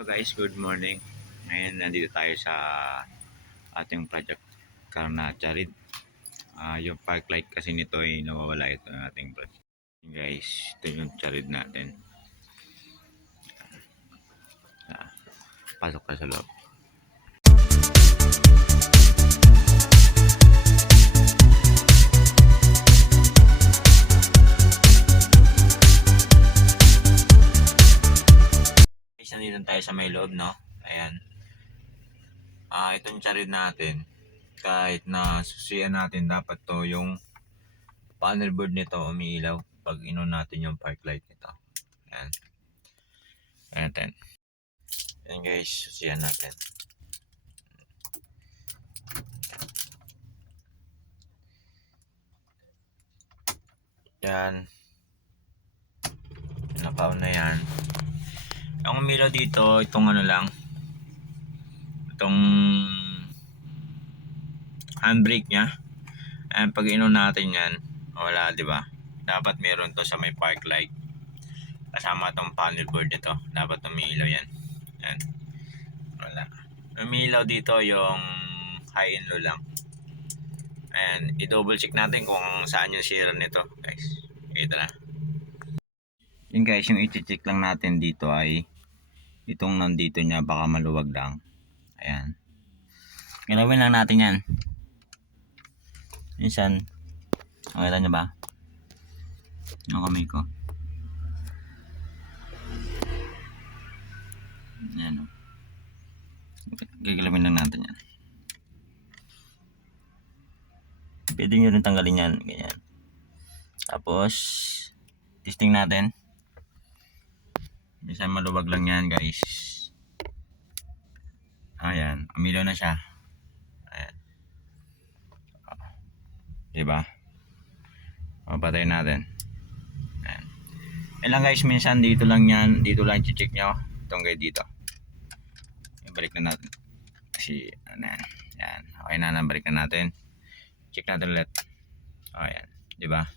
Hello guys, good morning. Ngayon nandito tayo sa ating project car na Charid. Yung park light kasi nito ay nawawala ito ng ating project. Guys, ito yung Charid natin. Pasok ka sa loob. Guys, nandito tayo sa may loob, no? Ayan. Itong Charid natin, kahit na susiyan natin, dapat to yung panel board nito umiilaw pag inon natin yung park light nito. Ayan. Ayan. Ayan guys, susiyan natin. Yan. Naka-on na yan. Ang umilaw dito, itong ano lang. Itong handbrake niya. And pag inon natin yan, wala, di ba? Dapat meron to sa may park light. Kasama tong panel board nito. Dapat umiilaw yan. Yan. Wala. Umiilaw dito yung high and low lang. And i-double check natin kung saan yung sira nito, guys. Kita na. Yun guys, yung i-check lang natin dito ay itong nandito niya, baka maluwag lang. Ayan. Gawin lang natin yan. Minsan, nakita niyo ba? Yung kamay ko. Ayan o. Gagalawin lang natin yan. Pwede nyo rin tanggalin yan. Ganyan. Tapos, testing natin. Minsan maluwag lang yan guys. Ayan. Umilaw na siya. Ayan. Diba? Papatayin natin. Ayan. Ayan lang guys. Minsan dito lang yan. Dito lang i-check nyo. Itong guide dito. Ibalik na natin. Kasi, ayan. Ayan. Okay na. Nabalik na natin. Check natin ulit. Ayan. Diba?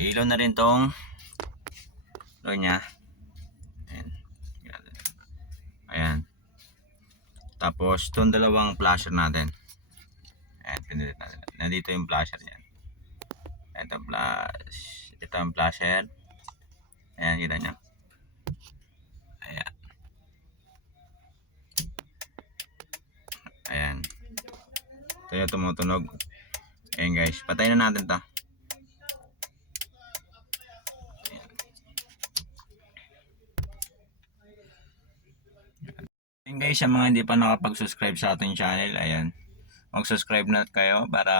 Ilaw na rin tong low nya. Ayan. Tapos, itong dalawang flasher natin. Ayan, pinulit natin. Nandito yung flasher niyan. Ito ang flasher. Ayan, kita nyo. Ayan. Ayan. Ito yung tumutunog. Ayan guys, patayin na natin to. Ayan guys, sa mga hindi pa nakapag-subscribe sa ating channel, ayan, mag-subscribe na kayo para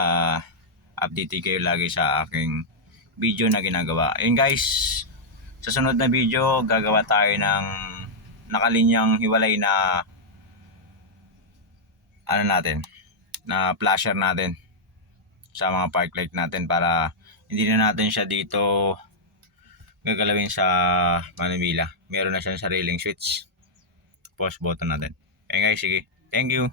update kayo lagi sa aking video na ginagawa. Ayan guys, sa sunod na video gagawa tayo ng nakalinyang hiwalay na ano natin, na flasher natin sa mga park light natin para hindi na natin siya dito gagalawin sa manubila. Meron na siyang sariling switch. Pause button natin. Okay guys, sige. Thank you.